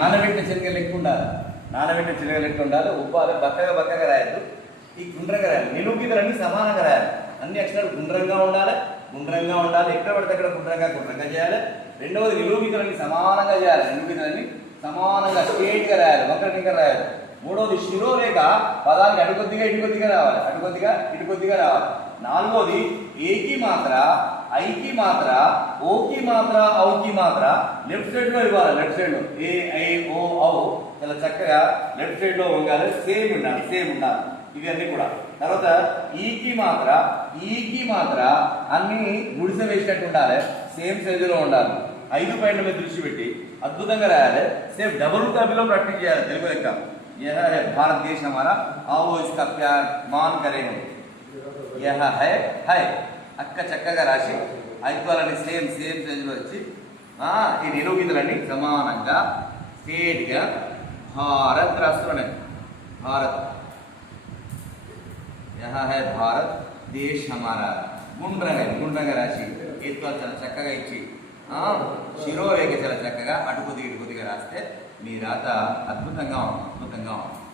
నానబెట్టిన శనగ లెక్క ఉండాలి. నానబెట్టిన శనగ లెక్క ఉండాలి. ఉప్పాలి. బక్కగా రాయద్దు. ఈ గుండ్రంగా రాయాలి. నిలువు గీతలన్నీ సమానంగా రాయాలి. అన్ని అక్షరాలు గుండ్రంగా ఉండాలి. ఎక్కడ పడితే అక్కడ గుండ్రంగా చేయాలి. రెండవది నిలువు గీతలన్నీ సమానంగా చేయాలి. నిలువు గీతలన్నీ సమానంగా స్ట్రేట్గా రాయాలి. వంకరటింకర రాయాలి. మూడవది శిరోరేఖ పదానికి అటుకొద్దిగా ఇటుకొద్దిగా రావాలి. ఇటుకొద్దిగా రావాలి. నాలుగోది ఏకి మాత్ర, ఐకి మాత్ర, ఓకి మాత్ర, ఔకి మాత్ర లెఫ్ట్ సైడ్ లో ఇవ్వాలి. లెఫ్ట్ సైడ్ లో ఏ, ఐ, ఓ, ఔ చాలా చక్కగా లెఫ్ట్ సైడ్ లో ఉండాలి. సేమ్ ఉండాలి. ఇవి అన్ని కూడా. తర్వాత ఈకి మాత్ర అన్ని గుడిసె వేసినట్టు ఉండాలి. సేమ్ సైజులో ఉండాలి. 5 పాయింట్ల మీద దృష్టి పెట్టి అద్భుతంగా రాయాలి. సేమ్ డబుల్ కాపీలో ప్రాక్టీస్ చేయాలి. తెలుగు లెక్క यह है भारत देश हमारा, आओ इसका प्यार मान करें. यह है అక్క చక్కగా రాసి 5 వాళ్ళని సేమ్ సైజులో వచ్చి ఈ నిలువు గీతలన్నీ సమానంగా స్ట్రేట్గా భారత్ రాస్తున్నాను. భారత్ यह है भारत देश हमारा గుండ్రంగా రాసి ఏత్వాలు చాలా చక్కగా ఇచ్చి శిరోరేఖ చాలా చక్కగా అటుకొద్దిగా ఇటుకొద్దిగా రాస్తే మీ రాత అద్భుతంగా ఉంటుంది.